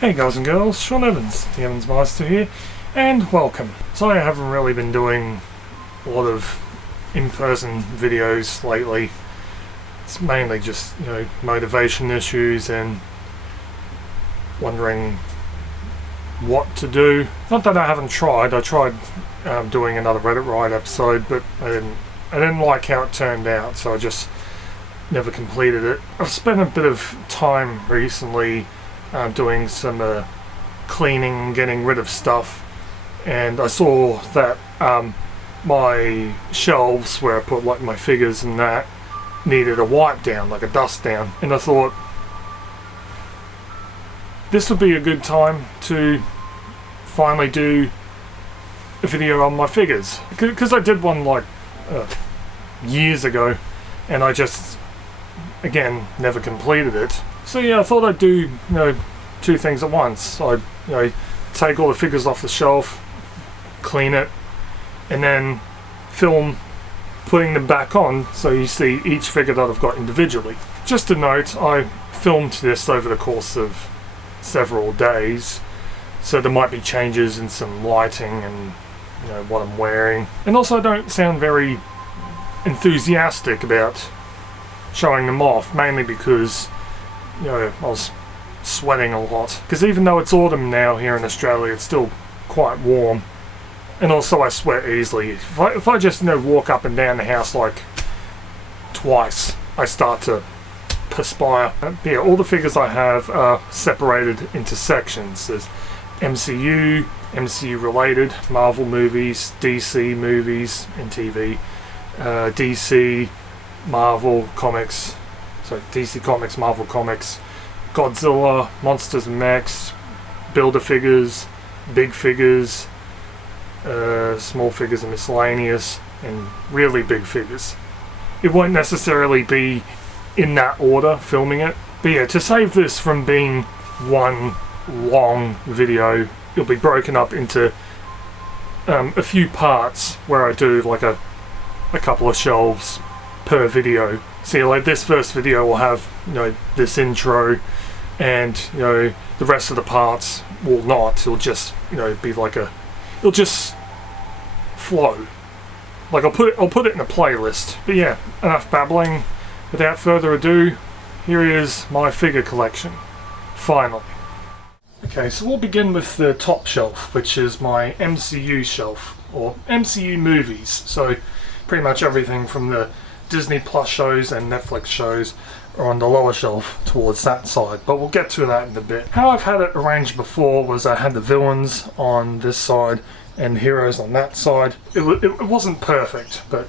Hey guys and girls, Sean Evans, the Evans Meister here, and welcome. Sorry I haven't really been doing a lot of in-person videos lately. It's mainly just, motivation issues and wondering what to do. Not that I haven't tried. I tried doing another Reddit Ride episode, but I didn't like how it turned out, so I just never completed it. I've spent a bit of time recently doing some cleaning, getting rid of stuff, and I saw that my shelves where I put like my figures and that needed a wipe down, like a dust down, and I thought this would be a good time to finally do a video on my figures, because I did one like years ago and I just again never completed it. So yeah, I thought I'd do two things at once. I'd take all the figures off the shelf, clean it, and then film putting them back on so you see each figure that I've got individually. Just a note, I filmed this over the course of several days, so there might be changes in some lighting and what I'm wearing. And also I don't sound very enthusiastic about showing them off, mainly because I was sweating a lot, because even though it's autumn now here in Australia, it's still quite warm, and also I sweat easily. If I just walk up and down the house like twice, I start to perspire. Yeah, all the figures I have are separated into sections. There's MCU, MCU-Related, Marvel movies, DC movies and TV, DC, Marvel comics, so DC Comics, Marvel Comics, Godzilla, Monsters and Mechs, Builder figures, big figures, small figures and miscellaneous, and really big figures. It won't necessarily be in that order, filming it. But yeah, to save this from being one long video, it'll be broken up into a few parts where I do like a couple of shelves per video. See, like this first video will have this intro, and the rest of the parts will not. It'll just be like it'll just flow. Like I'll put it in a playlist. But yeah, enough babbling. Without further ado, here is my figure collection. Finally. Okay, so we'll begin with the top shelf, which is my MCU shelf, or MCU movies. So pretty much everything from the Disney Plus shows and Netflix shows are on the lower shelf towards that side, but we'll get to that in a bit. How I've had it arranged before was I had the villains on this side and heroes on that side. It wasn't perfect, but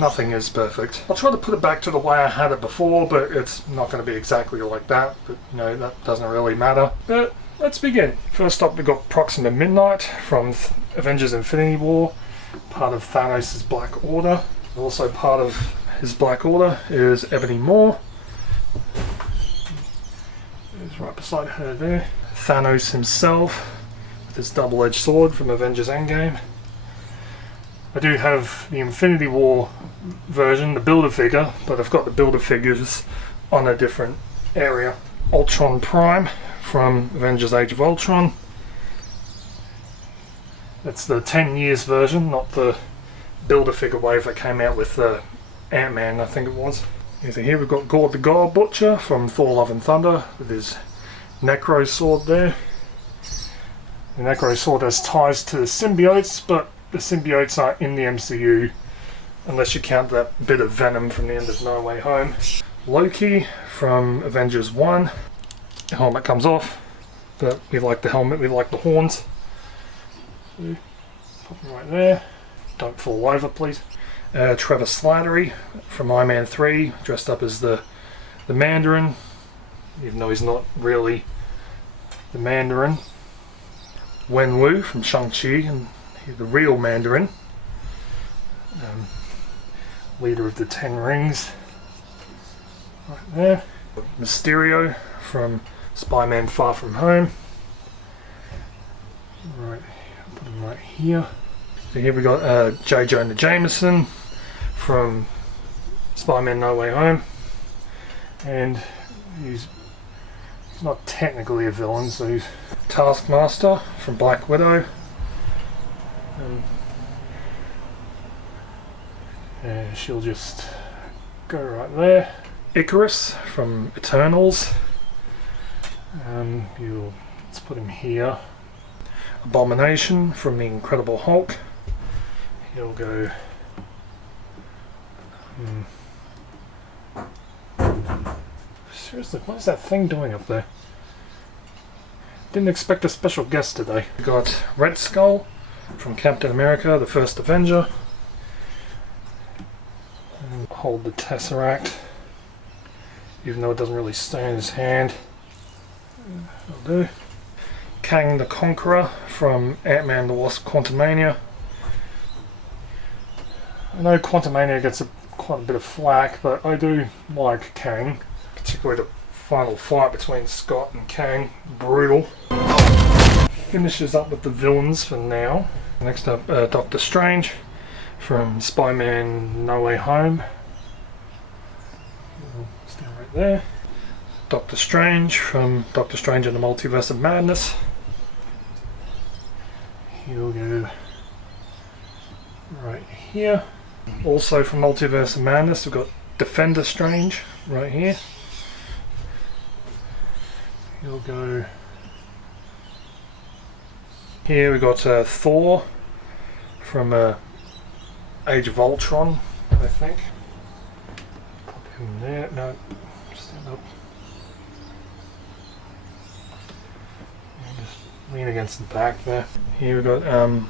nothing is perfect. I'll try to put it back to the way I had it before, but it's not going to be exactly like that, but that doesn't really matter. But let's begin. First up, we've got Proxima Midnight from Avengers Infinity War, part of Thanos' Black Order. Also part of his Black Order is Ebony Maw. It's right beside her there. Thanos himself with his double-edged sword from Avengers Endgame. I do have the Infinity War version, the Build-A-Figure, but I've got the Build-A-Figures on a different area. Ultron Prime from Avengers Age of Ultron. That's the 10 years version, not the Build-A-Figure wave that came out with Ant-Man, I think it was. So here we've got Gorr the God Butcher from Thor Love and Thunder with his Necro sword there. The Necro sword has ties to the symbiotes, but the symbiotes aren't in the MCU unless you count that bit of Venom from the end of No Way Home. Loki from Avengers 1. The helmet comes off, but we like the helmet, we like the horns. So, pop them right there. Don't fall over, please. Trevor Slattery from Iron Man 3, dressed up as the Mandarin, even though he's not really the Mandarin. Wen Wu from Shang-Chi, and he's the real Mandarin. Leader of the Ten Rings. Right there. Mysterio from Spider-Man Far From Home. Right, I'll put him right here. So here we got J. Jonah Jameson from Spider-Man No Way Home, and he's He's not technically a villain, so he's Taskmaster from Black Widow. And she'll just go right there. Icarus from Eternals. Let's put him here. Abomination from the Incredible Hulk. He'll go. Seriously, what is that thing doing up there? Didn't expect a special guest today. We got Red Skull from Captain America, the First Avenger. And hold the Tesseract, even though it doesn't really stay in his hand. That'll do. Kang the Conqueror from Ant-Man the Wasp Quantumania. I know Quantumania gets quite a bit of flack, but I do like Kang, particularly the final fight between Scott and Kang. Brutal. Finishes up with the villains for now. Next up, Doctor Strange from Spider-Man No Way Home. Stand right there. Doctor Strange from Doctor Strange and the Multiverse of Madness. He'll go right here. Also from Multiverse of Madness, we've got Defender Strange right here. He'll go here. We've got Thor from Age of Ultron, I think. Put him there. No, stand up. Just lean against the back there. Here we've got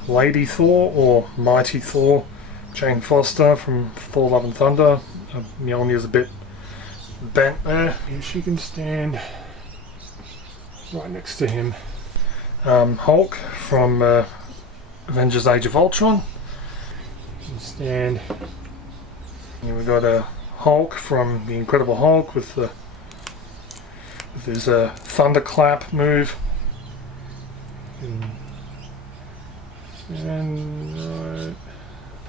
Lady Thor or Mighty Thor, Jane Foster from Thor Love and Thunder. Mjolnir's a bit bent there. Here she can stand right next to him. Hulk from Avengers Age of Ultron. You can stand. Here we've got a Hulk from the Incredible Hulk with his thunderclap move. And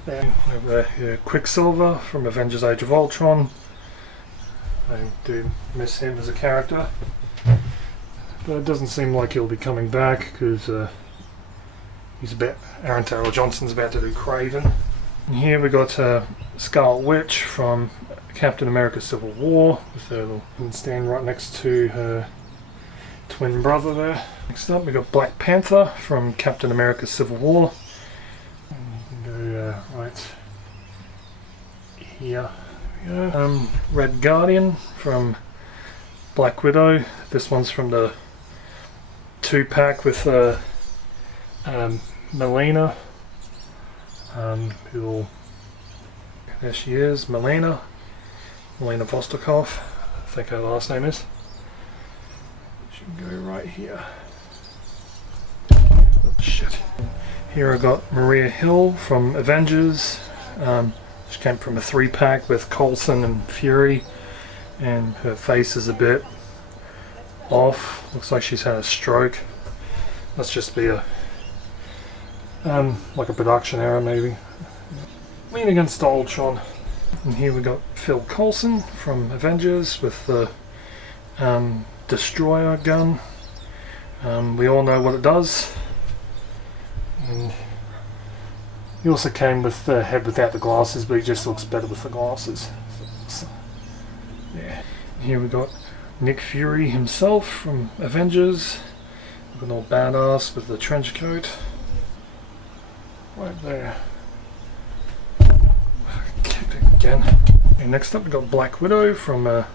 then over here, Quicksilver from Avengers Age of Ultron. I do miss him as a character, but it doesn't seem like he'll be coming back because Aaron Taylor Johnson's about to do Kraven. And here we got Scarlet Witch from Captain America Civil War with her little stand right next to her twin brother there. Next up we got Black Panther from Captain America Civil War. And you can go right here. Red Guardian from Black Widow. This one's from the 2-pack with Melina. There she is, Melina Vostokov, I think her last name is. She can go right here. Oh, shit. Here I got Maria Hill from Avengers. She came from a 3-pack with Coulson and Fury, and her face is a bit off. Looks like she's had a stroke. Must just be a like a production error maybe. Lean Against Ultron. And here we got Phil Coulson from Avengers with the Destroyer gun. We all know what it does. And he also came with the head without the glasses, but he just looks better with the glasses. So, yeah. Here we got Nick Fury himself from Avengers. Looking all badass with the trench coat. Right there. Kicked it again. And next up we got Black Widow from I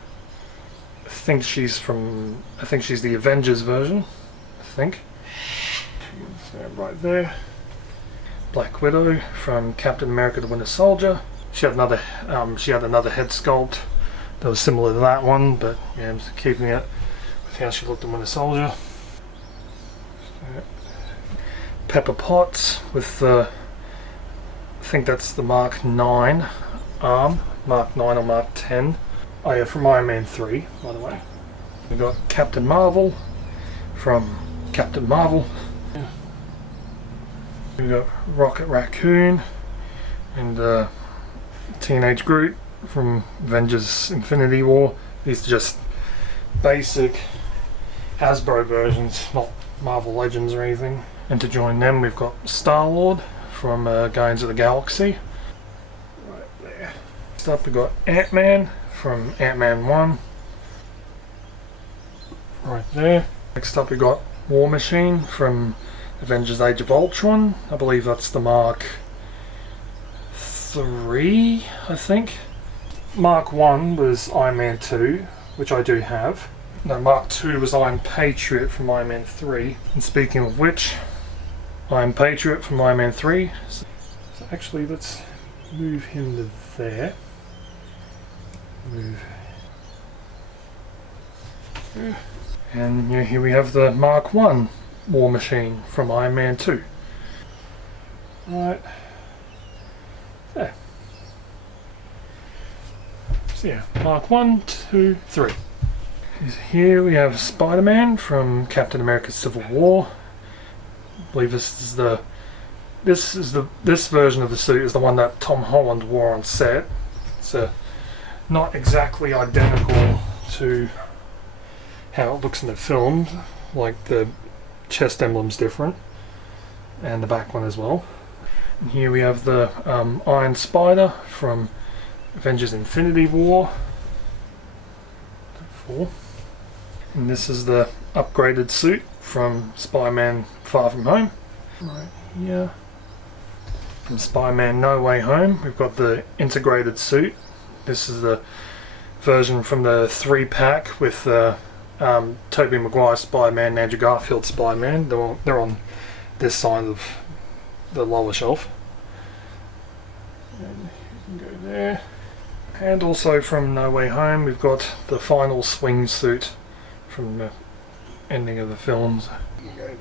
think she's the Avengers version. I think. Right there. Black Widow from Captain America the Winter Soldier. She had another head sculpt that was similar to that one, but yeah, I'm keeping it with how she looked in Winter Soldier. Pepper Potts with the, I think that's the Mark 9 arm, Mark 9 or Mark 10. Oh yeah, from Iron Man 3, by the way. We got Captain Marvel from Captain Marvel. We got Rocket Raccoon and Teenage Groot from Avengers Infinity War. These are just basic Hasbro versions, not Marvel Legends or anything. And to join them, we've got Star-Lord from Guardians of the Galaxy. Right there. Next up, we've got Ant-Man from Ant-Man 1. Right there. Next up, we've got War Machine from Avengers Age of Ultron. I believe that's the Mark 3, I think. Mark 1 was Iron Man 2, which I do have. No, Mark 2 was Iron Patriot from Iron Man 3. And speaking of which, Iron Patriot from Iron Man 3. So actually, let's move him to there. Move. And yeah, here we have the Mark 1 War Machine from Iron Man 2. Right. There. So yeah, Mark 1, 2, 3. Here we have Spider-Man from Captain America Civil War. I believe this version of the suit is the one that Tom Holland wore on set. It's not exactly identical to how it looks in the film, like the chest emblem's different, and the back one as well. And here we have the Iron Spider from Avengers Infinity War. 4. And this is the upgraded suit from Spider-Man Far From Home. Right here. From Spider-Man No Way Home, we've got the integrated suit. This is the version from the 3-pack with Tobey Maguire Spider-Man and Andrew Garfield Spider-Man. They're on this side of the lower shelf. And you can go there. And also from No Way Home, we've got the final swing suit from the ending of the films. You can go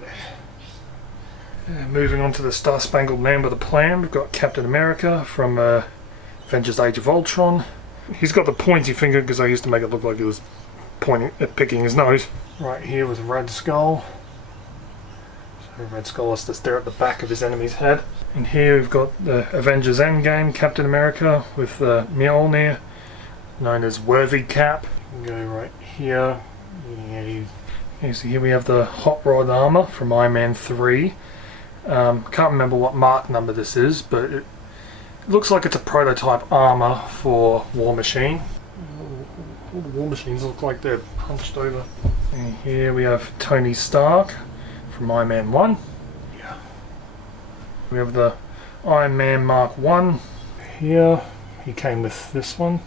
there. Moving on to the Star Spangled Man with a Plan, we've got Captain America from Avengers Age of Ultron. He's got the pointy finger because I used to make it look like he was pointing at picking his nose. Right here with Red Skull. So Red Skull has to stare at the back of his enemy's head. And here we've got the Avengers Endgame Captain America with Mjolnir, known as Worthy Cap. We can go right here. Yeah, so here we have the Hot Rod armor from Iron Man 3. Can't remember what mark number this is, but it looks like it's a prototype armor for War Machine. All the War Machines look like they're hunched over. And here we have Tony Stark from Iron Man 1. Yeah. We have the Iron Man Mark 1 here. He came with this one.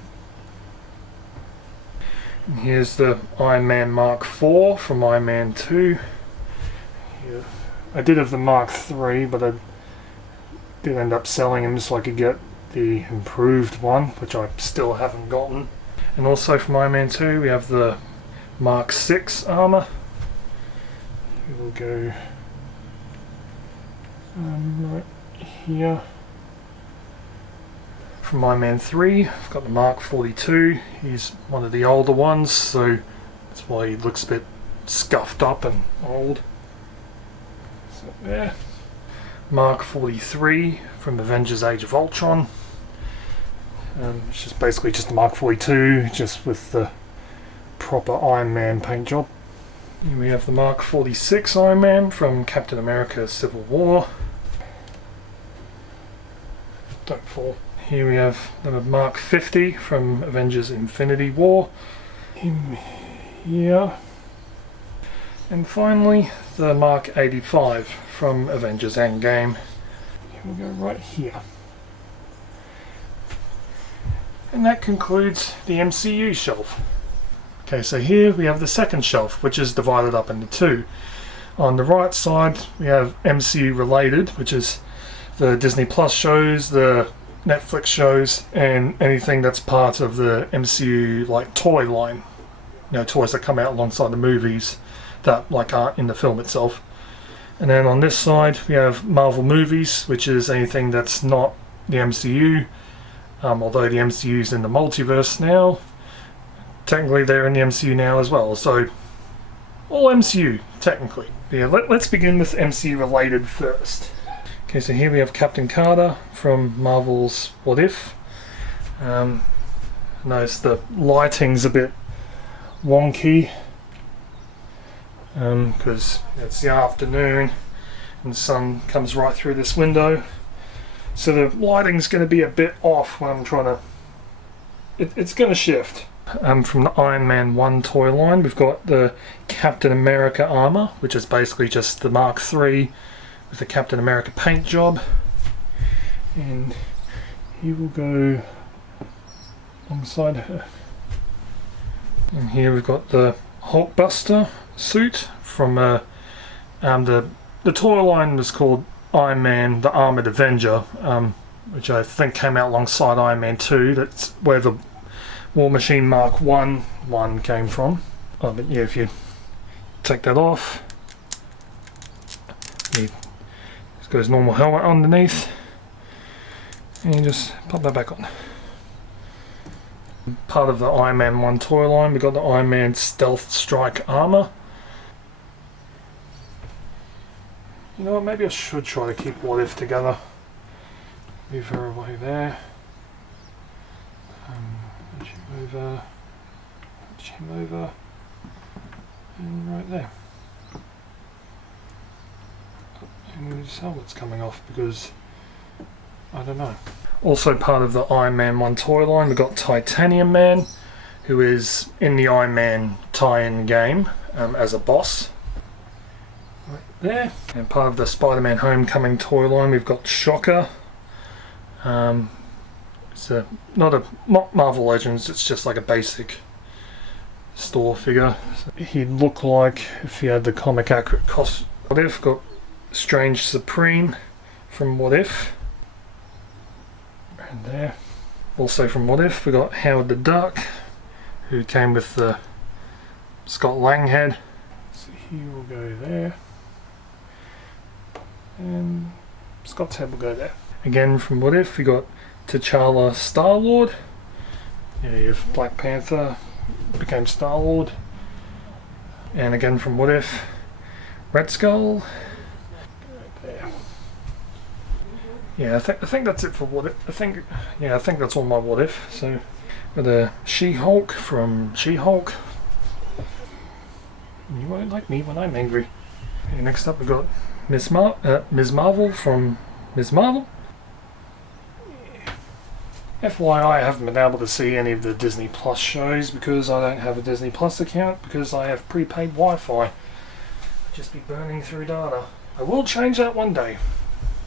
And here's the Iron Man Mark 4 from Iron Man 2. Here. I did have the Mark 3, but I did end up selling him so I could get the improved one, which I still haven't gotten. And also from Iron Man 2 we have the Mark 6 armor. We will go right here. From Iron Man 3 I've got the Mark 42. He's one of the older ones, so that's why he looks a bit scuffed up and old. So there. Mark 43 from Avengers Age of Ultron. It's just basically just the Mark 42, just with the proper Iron Man paint job. Here we have the Mark 46 Iron Man from Captain America Civil War. Don't fall. Here we have the Mark 50 from Avengers Infinity War. Here. And finally, the Mark 85 from Avengers Endgame. Here we go right here. And that concludes the MCU shelf. Okay, so here we have the second shelf, which is divided up into two. On the right side, we have MCU-Related, which is the Disney Plus shows, the Netflix shows, and anything that's part of the MCU like toy line. You know, toys that come out alongside the movies that like aren't in the film itself. And then on this side we have Marvel movies, which is anything that's not the MCU. Although the MCU is in the multiverse now, technically they're in the MCU now as well. So all MCU technically. Yeah, let's begin with MCU-Related first. Okay, so here we have Captain Carter from Marvel's What If. Notice the lighting's a bit wonky. because it's the afternoon and the sun comes right through this window. So the lighting's going to be a bit off when I'm trying to... It's going to shift. From the Iron Man 1 toy line, we've got the Captain America armor, which is basically just the Mark III with the Captain America paint job. And he will go alongside her. And here we've got the Hulkbuster suit from the toy line was called Iron Man the Armored Avenger, which I think came out alongside Iron Man 2. That's where the War Machine Mark 1 one came from. Oh, but yeah, if you take that off, he's got his normal helmet underneath, and you just pop that back on. Part of the Iron Man 1 toy line, we've got the Iron Man Stealth Strike armor. You know what, maybe I should try to keep What If together. Move her away there. Punch him over. Punch him over. And right there. And his helmet's coming off because I don't know. Also part of the Iron Man 1 toy line, we've got Titanium Man, who is in the Iron Man tie-in game as a boss. Right there. And part of the Spider-Man Homecoming toy line, we've got Shocker. It's not Marvel Legends, it's just like a basic store figure. So he'd look like if he had the comic accurate cost. What If, got Strange Supreme from What If. And there. Also from What If, we got Howard the Duck, who came with the Scott Lang head. So he will go there. And Scott's head will go there. Again from What If, we got T'Challa Star-Lord. Yeah, you have Black Panther became Star-Lord. And again from What If, Red Skull. Yeah, I think that's it for What If. I think that's all my What If. So, got a She-Hulk from She-Hulk. You won't like me when I'm angry. Okay, next up we got Ms. Marvel from Ms. Marvel. FYI, I haven't been able to see any of the Disney Plus shows because I don't have a Disney Plus account because I have prepaid Wi-Fi. I'd just be burning through data. I will change that one day.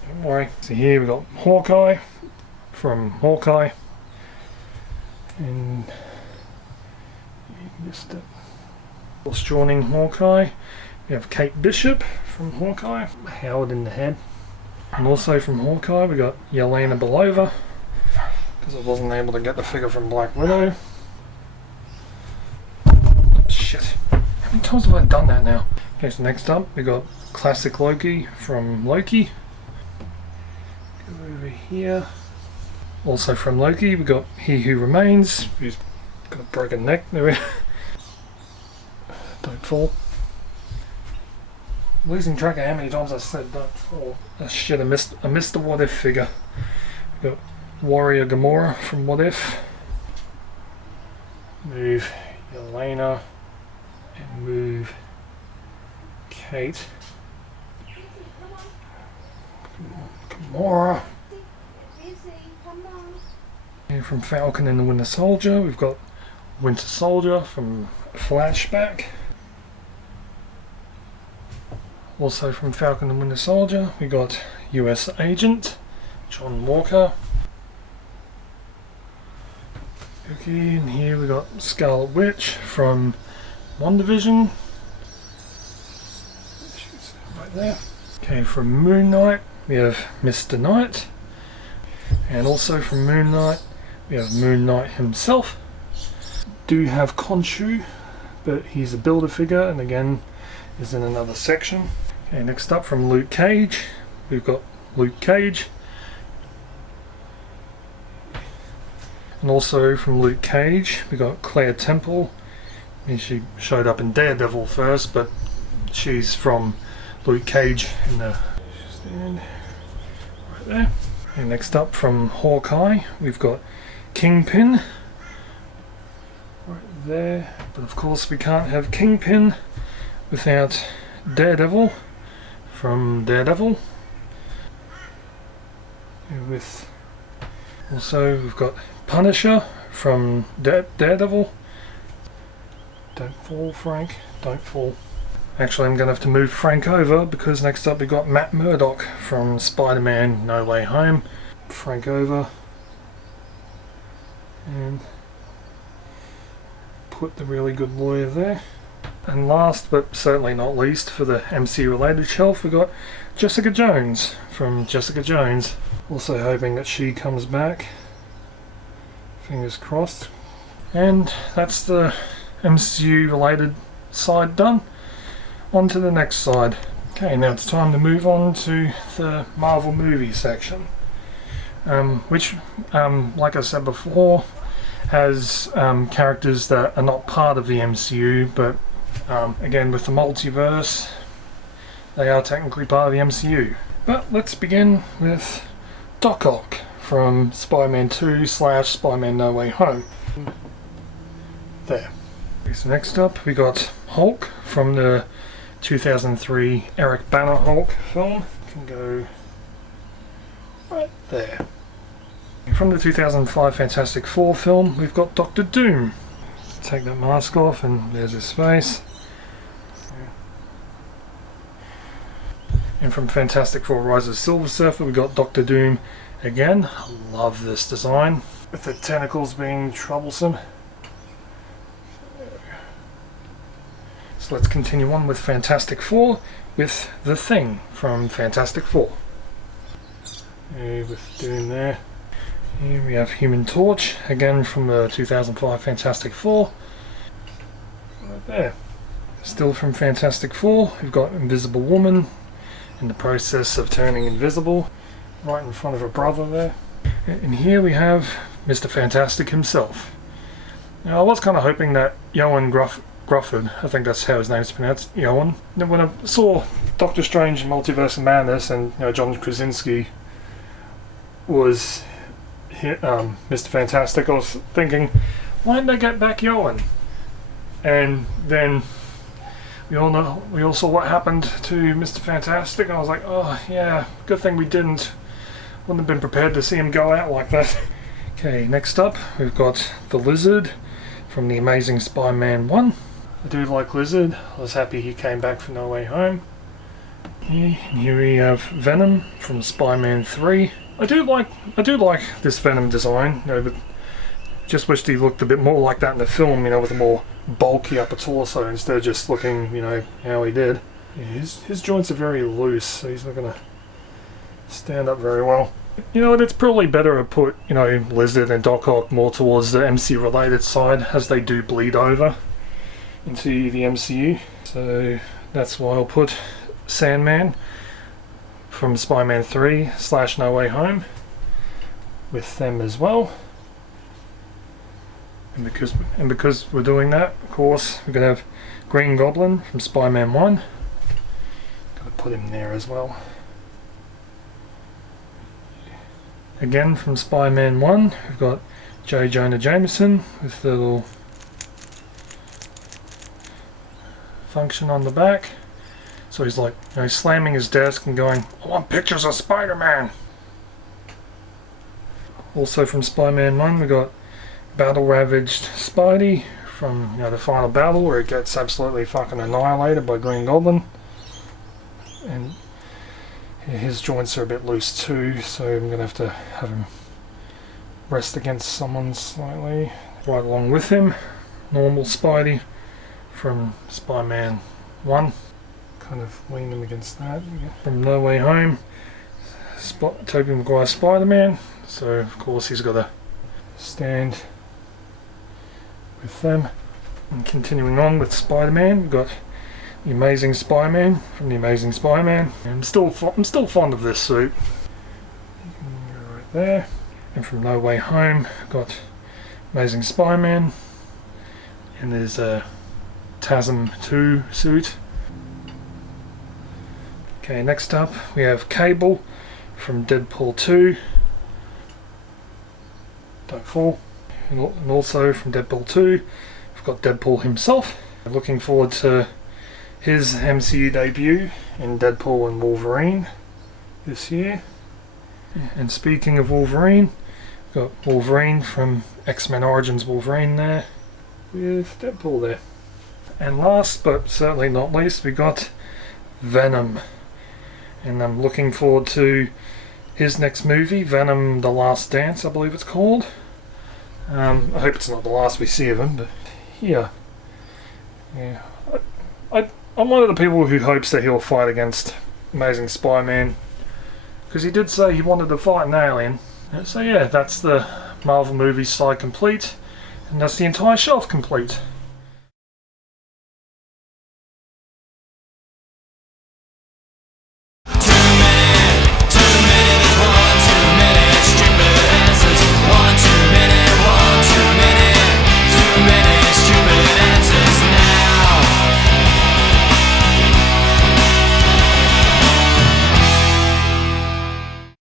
Don't worry. So here we've got Hawkeye from Hawkeye. And you missed it. What's joining Hawkeye? We have Kate Bishop from Hawkeye. Howard in the head. And also from Hawkeye we got Yelena Belova, because I wasn't able to get the figure from Black Widow. Shit. How many times have I done that now? Okay, so next up we got Classic Loki from Loki. Over here. Also from Loki we got He Who Remains, who's got a broken neck. There we go. Don't fall. I'm losing track of how many times I said don't fall. Oh shit, I missed the What If figure. We got Warrior Gamora from What If. Move Yelena and move Kate. Gamora. And from Falcon and the Winter Soldier, we've got Winter Soldier from Flashback. Also from Falcon and Winter Soldier, we got US Agent John Walker. Okay, and here we got Scarlet Witch from WandaVision. She's right there. Okay, from Moon Knight we have Mr. Knight. And also from Moon Knight we have Moon Knight himself. Do have Khonshu, but he's a builder figure and again is in another section. Okay, next up from Luke Cage, we've got Luke Cage. And also from Luke Cage, we got Claire Temple. And she showed up in Daredevil first, but she's from Luke Cage in the stand right there. And next up from Hawkeye, we've got Kingpin right there. But of course we can't have Kingpin without Daredevil from Daredevil. With also we've got Punisher from Daredevil. Don't fall, Frank. Don't fall. Actually, I'm going to have to move Frank over because next up we got Matt Murdock from Spider-Man No Way Home. Frank over. And put the really good lawyer there. And last but certainly not least, for the MCU-related shelf, we got Jessica Jones from Jessica Jones. Also hoping that she comes back. Fingers crossed. And that's the MCU-related side done. On to the next side. Okay, now it's time to move on to the Marvel movie section. Which, like I said before, has characters that are not part of the MCU, but again, with the multiverse, they are technically part of the MCU. But let's begin with Doc Ock from Spider-Man 2 / Spider-Man No Way Home. There. So next up we got Hulk from the 2003 Eric Bana Hulk film. Can go right there. From the 2005 Fantastic Four film, we've got Doctor Doom. Take that mask off and there's his face. And from Fantastic Four Rise of Silver Surfer, we've got Doctor Doom again. I love this design, with the tentacles being troublesome. So let's continue on with Fantastic Four, with The Thing from Fantastic Four. With Doom there. Here we have Human Torch, again from the 2005 Fantastic Four. Right there. Still from Fantastic Four, we've got Invisible Woman, in the process of turning invisible, right in front of her brother there. And here we have Mr. Fantastic himself. Now, I was kind of hoping that Ioan Gruffudd, I think that's how his name's pronounced, Ioan. Then when I saw Doctor Strange and Multiverse of Madness and John Krasinski was Mr. Fantastic, I was thinking, why didn't they get back Ioan? And then we all saw what happened to Mr. Fantastic, and I was like, oh yeah, good thing we didn't. Wouldn't have been prepared to see him go out like that. Okay, next up we've got the Lizard from The Amazing Spider-Man 1. I do like Lizard. I was happy he came back for No Way Home. Here we have Venom from Spider-Man 3. I do like this Venom design, but just wished he looked a bit more like that in the film, with a more bulky upper torso instead of just looking, how he did. Yeah, his joints are very loose, so he's not going to stand up very well. It's probably better to put, Lizard and Doc Ock more towards the MCU-related side, as they do bleed over into the MCU. So that's why I'll put Sandman from Spider-Man 3 / No Way Home with them as well. And because we're doing that, of course, we're going to have Green Goblin from Spider-Man 1. Got to put him there as well. Again from Spider-Man 1, we've got J. Jonah Jameson with the little function on the back. So he's like, slamming his desk and going, I want pictures of Spider-Man! Also from Spider-Man 1, we got battle-ravaged Spidey from the final battle where he gets absolutely fucking annihilated by Green Goblin. And his joints are a bit loose too, so I'm going to have him rest against someone slightly. Right along with him, normal Spidey from Spider-Man 1. Kind of lean him against that. From No Way Home, Tobey Maguire Spider-Man, so of course he's got to stand with them. And continuing on with Spider-Man, we've got The Amazing Spider-Man from The Amazing Spider-Man. I'm still fond of this suit. Right there. And from No Way Home, we've got Amazing Spider-Man, and there's a TASM 2 suit. Okay, next up we have Cable from Deadpool 2. Don't fall. And also from Deadpool 2, we've got Deadpool himself. Looking forward to his MCU debut in Deadpool and Wolverine this year. And speaking of Wolverine, got Wolverine from X-Men Origins Wolverine there, with Deadpool there. And last but certainly not least, we got Venom. And I'm looking forward to his next movie, Venom: The Last Dance, I believe it's called. I hope it's not the last we see of him, but yeah. I'm one of the people who hopes that he'll fight against Amazing Spider-Man, because he did say he wanted to fight an alien. So yeah, that's the Marvel movie side complete, and that's the entire shelf complete.